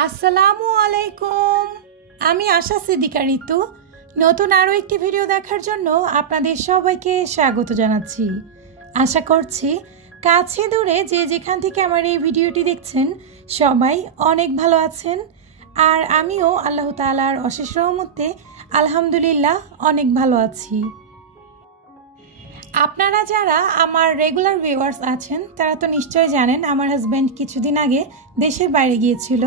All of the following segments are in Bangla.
আসসালামু আলাইকুম। আমি আশা সিদ্দিকা ঋতু নতুন আরও একটি ভিডিও দেখার জন্য আপনাদের সবাইকে স্বাগত জানাচ্ছি। আশা করছি কাছে দূরে যে যেখান থেকে আমার এই ভিডিওটি দেখছেন সবাই অনেক ভালো আছেন, আর আমিও আল্লাহ তাআলার অশেষ রহমতে আলহামদুলিল্লাহ অনেক ভালো আছি। আপনারা যারা আমার রেগুলার ভিউয়ার্স আছেন তারা তো নিশ্চয়ই জানেন আমার হাজব্যান্ড কিছুদিন আগে দেশের বাইরে গিয়েছিল,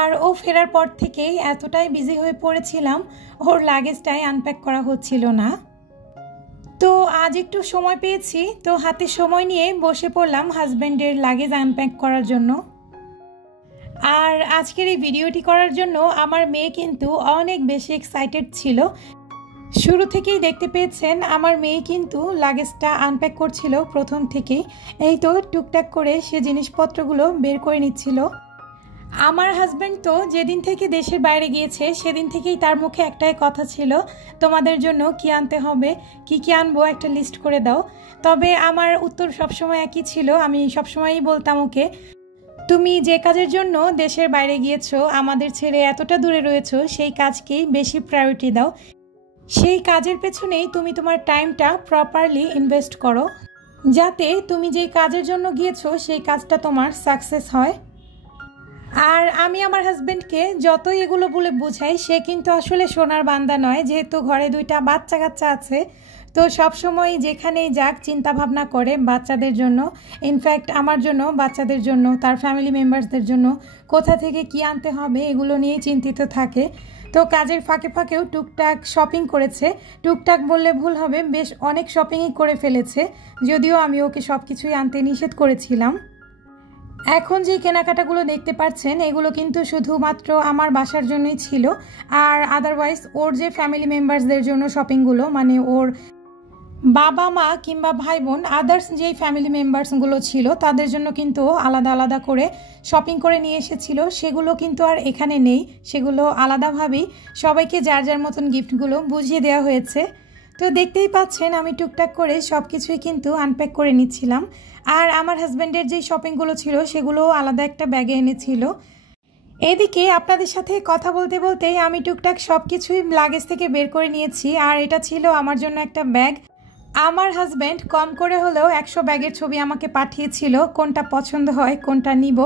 আর ও ফেরার পর থেকেই এতটাই বিজি হয়ে পড়েছিলাম ওর লাগেজটাই আনপ্যাক করা হচ্ছিল না। তো আজ একটু সময় পেয়েছি, তো হাতে সময় নিয়ে বসে পড়লাম হাজব্যান্ডের লাগেজ আনপ্যাক করার জন্য। আর আজকের এই ভিডিওটি করার জন্য আমার মেয়ে কিন্তু অনেক বেশি এক্সাইটেড ছিল। শুরু থেকেই দেখতে পেয়েছেন আমার মেয়ে কিন্তু লাগেজটা আনপ্যাক করছিল প্রথম থেকেই। এই তো টুকটাক করে সে জিনিসপত্রগুলো বের করে নিচ্ছিল। আমার হাজব্যান্ড তো যেদিন থেকে দেশের বাইরে গিয়েছে সেদিন থেকেই তার মুখে একটাই কথা ছিল, তোমাদের জন্য কি আনতে হবে, কি কি আনবো একটা লিস্ট করে দাও। তবে আমার উত্তর সবসময় একই ছিল, আমি সবসময়ই বলতাম ওকে, তুমি যে কাজের জন্য দেশের বাইরে গিয়েছো, আমাদের ছেড়ে এতটা দূরে রয়েছো, সেই কাজকেই বেশি প্রায়োরিটি দাও। সেই কাজের পেছনেই তুমি তোমার টাইমটা প্রপারলি ইনভেস্ট করো, যাতে তুমি যেই কাজের জন্য গিয়েছো সেই কাজটা তোমার সাকসেস হয়। আর আমি আমার হাজব্যান্ডকে যতই এগুলো বলে বোঝাই, সে কিন্তু আসলে সোনার বান্দা নয়। যেহেতু ঘরে দুইটা বাচ্চা কাচ্চা আছে, তো সবসময় যেখানেই যাক চিন্তা ভাবনা করে বাচ্চাদের জন্য, ইনফ্যাক্ট আমার জন্য, বাচ্চাদের জন্য, তার ফ্যামিলি মেম্বার্সদের জন্য কোথা থেকে কি আনতে হবে এগুলো নিয়েই চিন্তিত থাকে। তো কাজের ফাঁকে ফাঁকেও টুকটাক শপিং করেছে, টুকটাক বললে ভুল হবে, বেশ অনেক শপিংই করে ফেলেছে, যদিও আমি ওকে সব কিছুই আনতে নিষেধ করেছিলাম। এখন যে কেনাকাটাগুলো দেখতে পাচ্ছেন এগুলো কিন্তু শুধুমাত্র আমার বাসার জন্যই ছিল, আর আদারওয়াইজ ওর যে ফ্যামিলি মেম্বার্সদের জন্য শপিংগুলো, মানে ওর বাবা মা কিংবা ভাই বোন আদার্স যেই ফ্যামিলি মেম্বার্সগুলো ছিল তাদের জন্য কিন্তু আলাদা আলাদা করে শপিং করে নিয়ে এসেছিল। সেগুলো কিন্তু আর এখানে নেই, সেগুলো আলাদাভাবেই সবাইকে যার যার মতন গিফটগুলো বুঝিয়ে দেওয়া হয়েছে। তো দেখতেই পাচ্ছেন আমি টুকটাক করে সব কিছুই কিন্তু আনপ্যাক করে নিচ্ছিলাম। আর আমার হাজব্যান্ডের যেই শপিংগুলো ছিল সেগুলো আলাদা একটা ব্যাগে এনেছিল। এদিকে আপনাদের সাথে কথা বলতে বলতেই আমি টুকটাক সব কিছুই লাগেজ থেকে বের করে নিয়েছি, আর এটা ছিল আমার জন্য একটা ব্যাগ। আমার হাজব্যান্ড কম করে হলেও 100 ব্যাগের ছবি আমাকে পাঠিয়েছিল, কোনটা পছন্দ হয় কোনটা নিব।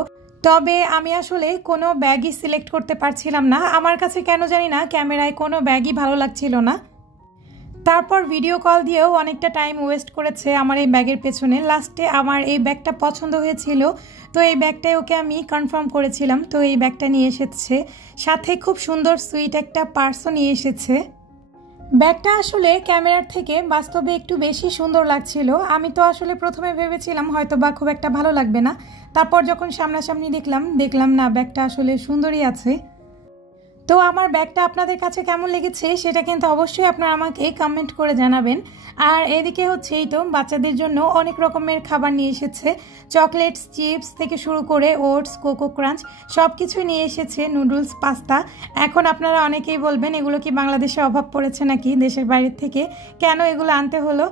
তবে আমি আসলে কোনো ব্যাগই সিলেক্ট করতে পারছিলাম না, আমার কাছে কেন জানি না ক্যামেরায় কোনো ব্যাগই ভালো লাগছিল না। তারপর ভিডিও কল দিয়েও অনেকটা টাইম ওয়েস্ট করেছে আমার এই ব্যাগের পেছনে। লাস্টে আমার এই ব্যাগটা পছন্দ হয়েছিল, তো এই ব্যাগটাই ওকে আমি কনফার্ম করেছিলাম। তো এই ব্যাগটা নিয়ে এসেছে, সাথে খুব সুন্দর সুইট একটা পার্সও নিয়ে এসেছে। ব্যাগটা আসলে ক্যামেরার থেকে বাস্তবে একটু বেশি সুন্দর লাগছিল। আমি তো আসলে প্রথমে ভেবেছিলাম হয়তো বা খুব একটা ভালো লাগবে না, তারপর যখন সামনাসামনি দেখলাম না ব্যাগটা আসলে সুন্দরই আছে। তো আমার ব্যাগটা আপনাদের কাছে কেমন লেগেছে সেটা কিন্তু অবশ্যই আপনারা আমাকে কমেন্ট করে জানাবেন। আর এদিকে হচ্ছে এই তো বাচ্চাদের জন্য অনেক রকমের খাবার নিয়ে এসেছে, চকলেটস, চিপস থেকে শুরু করে ওটস, কোকো ক্রাঞ্চ সব কিছুই নিয়ে এসেছে, নুডলস, পাস্তা। এখন আপনারা অনেকেই বলবেন এগুলো কি বাংলাদেশে অভাব পড়েছে নাকি দেশের বাইরে থেকে, কেন এগুলো আনতে হলো।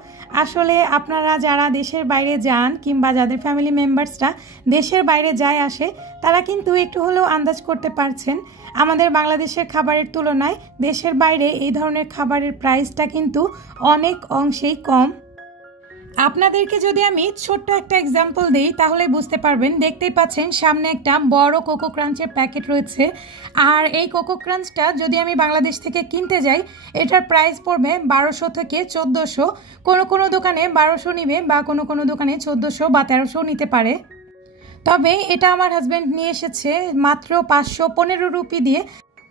আসলে আপনারা যারা দেশের বাইরে যান কিংবা যাদের ফ্যামিলি মেম্বার্সরা দেশের বাইরে যায় আসে, তারা কিন্তু একটু হলেও আন্দাজ করতে পারছেন আমাদের বাংলাদেশের খাবারের তুলনায় দেশের বাইরে এই ধরনের খাবারের প্রাইসটা কিন্তু অনেক অংশেই কম। আপনাদেরকে যদি আমি ছোট্ট একটা এক্সাম্পল দিই তাহলে বুঝতে পারবেন। দেখতেই পাচ্ছেন সামনে একটা বড় কোকো ক্রাঞ্চের প্যাকেট রয়েছে, আর এই কোকো ক্রাঞ্চটা যদি আমি বাংলাদেশ থেকে কিনতে যাই এটার প্রাইস পড়বে 1200 থেকে 1400। কোনো দোকানে 1200 নিবে, বা কোনো দোকানে 1400 বা 1300 নিতে পারে। তবে এটা আমার হাজব্যান্ড নিয়ে এসেছে মাত্র 515 রুপি দিয়ে।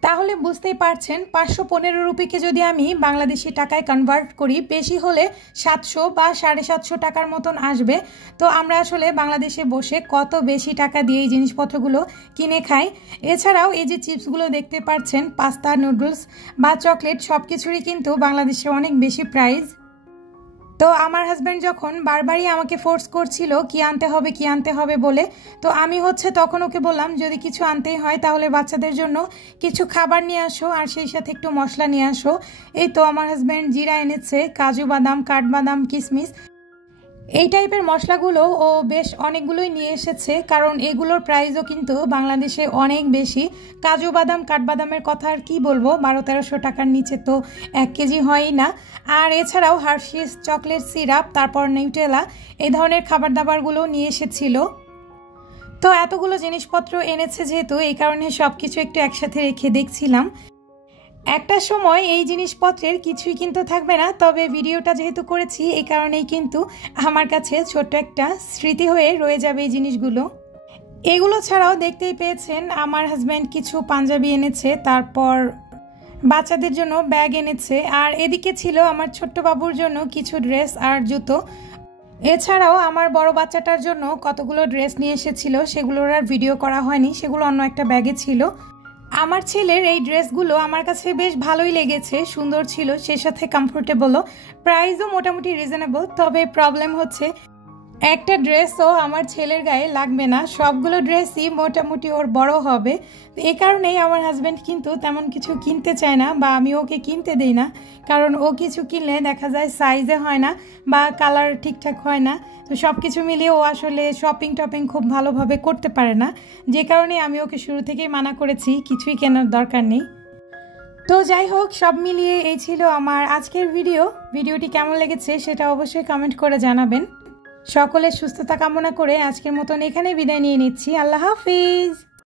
তাহলে বুঝতেই পারছেন 515 রুপিকে যদি আমি বাংলাদেশি টাকায় কনভার্ট করি, বেশি হলে 700 বা 750 টাকার মতন আসবে। তো আমরা আসলে বাংলাদেশে বসে কত বেশি টাকা দিয়ে এই জিনিসপত্রগুলো কিনে খাই। এছাড়াও এই যে চিপসগুলো দেখতে পাচ্ছেন, পাস্তা, নুডলস বা চকলেট সব কিছুরই কিন্তু বাংলাদেশে অনেক বেশি প্রাইস। তো আমার হাজব্যান্ড যখন বারবারই আমাকে ফোর্স করছিল কি আনতে হবে বলে, তো আমি তখন ওকে বললাম যদি কিছু আনতেই হয় তাহলে বাচ্চাদের জন্য কিছু খাবার নিয়ে আসো, আর সেই সাথে একটু মশলা নিয়ে আসো। এই তো আমার হাজব্যান্ড জিরা এনেছে, কাজু বাদাম, কাঠবাদাম, কিশমিশ এই টাইপের মশলাগুলো ও বেশ অনেকগুলোই নিয়ে এসেছে, কারণ এগুলোর প্রাইসও কিন্তু বাংলাদেশে অনেক বেশি। কাজু বাদাম কাঠবাদামের কথা আর কি বলবো, 1200-1300 টাকার নিচে তো 1 কেজি হয়ই না। আর এছাড়াও হার্শিস চকলেট সিরাপ, তারপর নিউটেলা, এই ধরনের খাবার দাবারগুলো নিয়ে এসেছিল। তো এতগুলো জিনিসপত্র এনেছে যেহেতু, এই কারণে সব কিছু একটু একসাথে রেখে দেখছিলাম। একটা সময় এই জিনিসপত্রের কিছুই কিন্তু থাকবে না, তবে ভিডিওটা যেহেতু করেছি এই কারণেই কিন্তু আমার কাছে ছোট্ট একটা স্মৃতি হয়ে রয়ে যাবে এই জিনিসগুলো। এগুলো ছাড়াও দেখতেই পেয়েছেন আমার হাজব্যান্ড কিছু পাঞ্জাবি এনেছে, তারপর বাচ্চাদের জন্য ব্যাগ এনেছে, আর এদিকে ছিল আমার ছোট্ট বাবুর জন্য কিছু ড্রেস আর জুতো। এছাড়াও আমার বড় বাচ্চাটার জন্য কতগুলো ড্রেস নিয়ে এসেছিল, সেগুলোর আর ভিডিও করা হয়নি, সেগুলো অন্য একটা ব্যাগে ছিল। আমার ছেলের এই ড্রেসগুলো আমার কাছে বেশ ভালোই লেগেছে, সুন্দর ছিল, সে সাথে কমফোর্টেবলও, প্রাইসও মোটামুটি রিজনেবল। তবে প্রবলেম হচ্ছে একটা ড্রেসও আমার ছেলের গায়ে লাগবে না, সবগুলো ড্রেসই মোটামুটি ওর বড় হবে। এ কারণেই আমার হাজব্যান্ড কিন্তু তেমন কিছু কিনতে চায় না, বা আমি ওকে কিনতে দিই না, কারণ ও কিছু কিনলে দেখা যায় সাইজে হয় না বা কালার ঠিকঠাক হয় না। তো সব কিছু মিলিয়ে ও আসলে শপিং খুব ভালোভাবে করতে পারে না, যে কারণে আমি ওকে শুরু থেকেই মানা করেছি কিছুই কেনার দরকার নেই। তো যাই হোক, সব মিলিয়ে এই ছিল আমার আজকের ভিডিওটি কেমন লেগেছে সেটা অবশ্যই কমেন্ট করে জানাবেন। সকলের সুস্থতা কামনা করে আজকের মতন এখানে বিদায় নিয়ে নিচ্ছি। আল্লাহ হাফিজ।